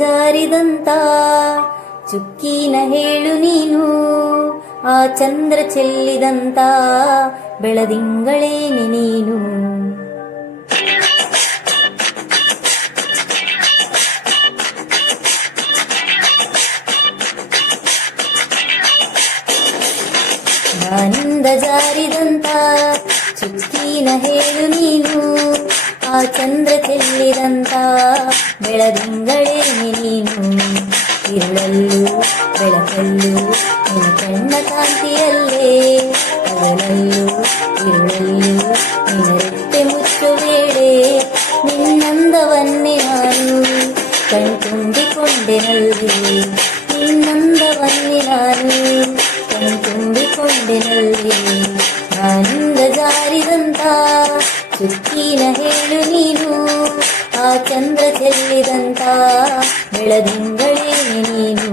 ಜಾರಿದಂತ ಚುಕ್ಕಿನ ಹೇಳು ನೀನು, ಆ ಚಂದ್ರ ಚೆಲ್ಲಿದಂತ ಬೆಳದಿಂಗಳೇನೆ ನೀನು. ಬಾನಿಂದ ಜಾರಿದಂತ ಚುಕ್ಕಿನ ಹೇಳು ನೀನು, ಆ ಚಂದ್ರ ಚೆಲ್ಲಿದಂತ ಬೆಳದಿಂಗಳೇನೆ ನೀನು. ಇರುಳಲ್ಲೂ ಬೆಳಕಲ್ಲೂ ನಿನ್ನ ಕಣ್ಣ ಕಾಂತಿಯಲ್ಲೇ, ಹಗಲಲ್ಲೂ ಇರುಳಲ್ಲೂ ನಿನ್ನ ರೆಟ್ಟೆ ಮುಚ್ಚು ವೇಳೆ, ನಿನ್ನಂದವನ್ನೇ ನಾನು ಕಣ್ತುಂಬಿಕೊಂಡೆನಲ್ಲಿ, ನಿನ್ನಂದವನ್ನೇ ನಾನು ಕಣ್ತುಂಬಿಕೊಂಡೆನಲ್ಲಿ. ಬಾನಿಂದ ಜಾರಿದಂತ ಚುಕ್ಕಿನ ಹೇಳು ನೀನು, ಆ ಚಂದ್ರ ಚೆಲ್ಲಿದಂತ ಬೆಳದಿಂಗಳೇನೆ ನೀನು.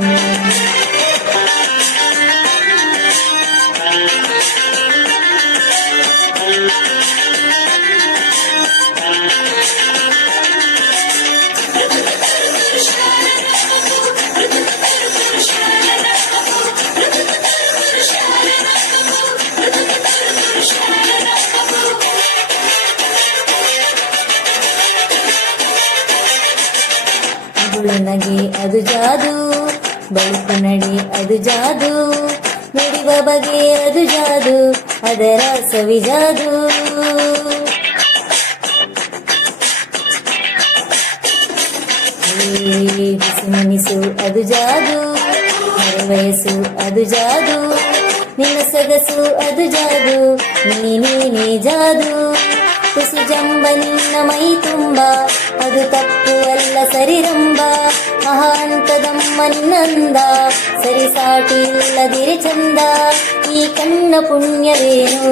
ನಗೆ ಅದು ಜಾದು, ಬಳುಕು ನಡೆ ಅದು ಜಾದು, ನುಡಿವ ಬಗೆ ಅದು ಜಾದು, ಅದರ ಸವಿಜಾದು. ಬಿಸಿ ಮನಿಸು ಅದು ಜಾದು, ವಯಸ್ಸು ಅದು ಜಾದು, ನಿನ್ನ ಸೊಗಸು ಅದು ಜಾದು, ನೀನೇ ಜಾದು. ತುಸು ಜಂಬ ನಿನ್ನ ಮೈ ತುಂಬ, ಅದು ತಪ್ಪು ಅಲ್ಲ ಸರಿರಂಬ, ಮಹಾಂತದಮ್ಮ ನಿನ್ನಂದ, ಸರಿ ಸಾಟಿ ಇಲ್ಲದಿರಿ ಚಂದ. ಈ ಕಣ್ಣ ಪುಣ್ಯವೇನು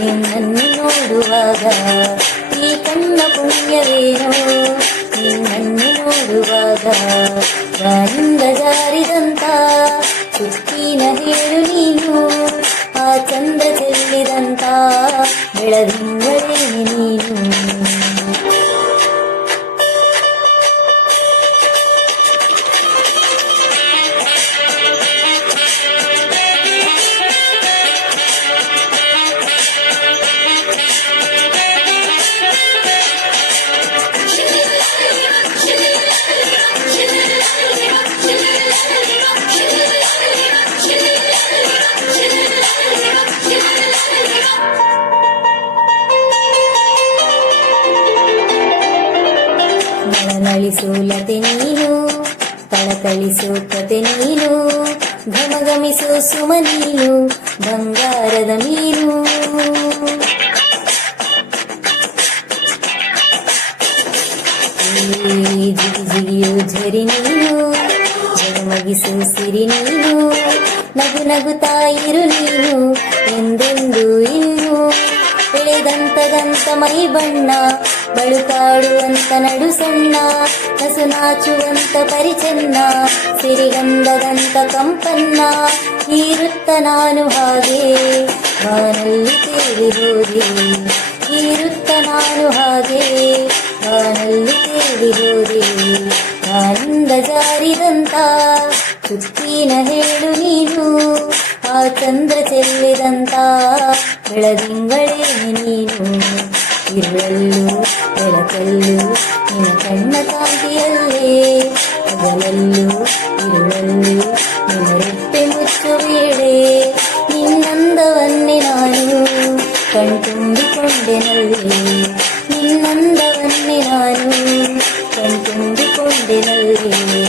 ನಿನ್ನನ್ನು ನೋಡುವಾಗ, ಈ ಕಣ್ಣ ಪುಣ್ಯವೇನು ನಿನ್ನನ್ನು ನೋಡುವಾಗ. ಬಾನಿಂದ ಜಾರಿದಂತ ಚುಕ್ಕಿನ ಹೇಳು ನೀನು, ಆ ಚಂದ್ರ ಚೆಲ್ಲಿದಂತ ಬೆಳದಿಂಗಳೇನೆ ನೀನು. ನಳಿಸೋಲತೆ ನೀನು, ತಳಕಳಿಸೋ ಕತೆ ನೀನು, ಘಮಘಮಿಸೋ ಸುಮ ನೀನು, ಬಂಗಾರದ ಮೀನು. ಜಿಗಿ ಜಿಗಿಯೋ ಝರಿ ನೀನು, ಜಗಮಗಿಸೋ ಸಿರಿ ನೀನು, ನಗು ನಗುತ್ತಾ ಇರು ನೀನು ಎಂದೆಂದು ಇನ್ನು. ಬೆಳೆದಂತದಂತ ಮೈ ಬಣ್ಣ, ಬಳುಕಾಡುವಂತ ನಡು ಸಣ್ಣ, ನಸು ನಾಚುವಂತ ಪರಿಚನ್ನ, ಸಿರಿಗಂಧದಂತ ಕಂಪನ್ನ. ಹೀರುತ್ತ ನಾನು ಹಾಗೆ ಬಾನಲ್ಲಿ ತೇಲಿ ಹೋದೆ, ಹೀರುತ್ತ ನಾನು ಹಾಗೆ ಬಾನಲ್ಲಿ ತೇಲಿ ಹೋದೆ. ಬಾನಿಂದ ಜಾರಿದಂತ ಚುಕ್ಕಿನ ಹೇಳು ನೀನು, ಆ ಚಂದ್ರ ಚೆಲ್ಲಿದಂತ ಬೆಳದಿಂಗಳೇನೆ ನೀನು. ಇರುಳಲ್ಲೂ ಬೆಳಕಲ್ಲೂ ನಿನ್ನ ಕಣ್ಣ ಕಾಂತಿಯಲ್ಲೇ, ಹಗಲಲ್ಲೂ ಇರುಳಲ್ಲೂ ನಿನ್ನ ರೆಟ್ಟೆ ಮುಚ್ಚು ವೇಳೆ, ನಿನ್ನಂದವನ್ನೇ ನಾನು ಕಣ್ತುಂಬಿಕೊಂಡೆನಲ್ಲಿ, ನಿನ್ನಂದವನ್ನೇ ನಾನು ಕಣ್ತುಂಬಿಕೊಂಡೆನಲ್ಲಿ.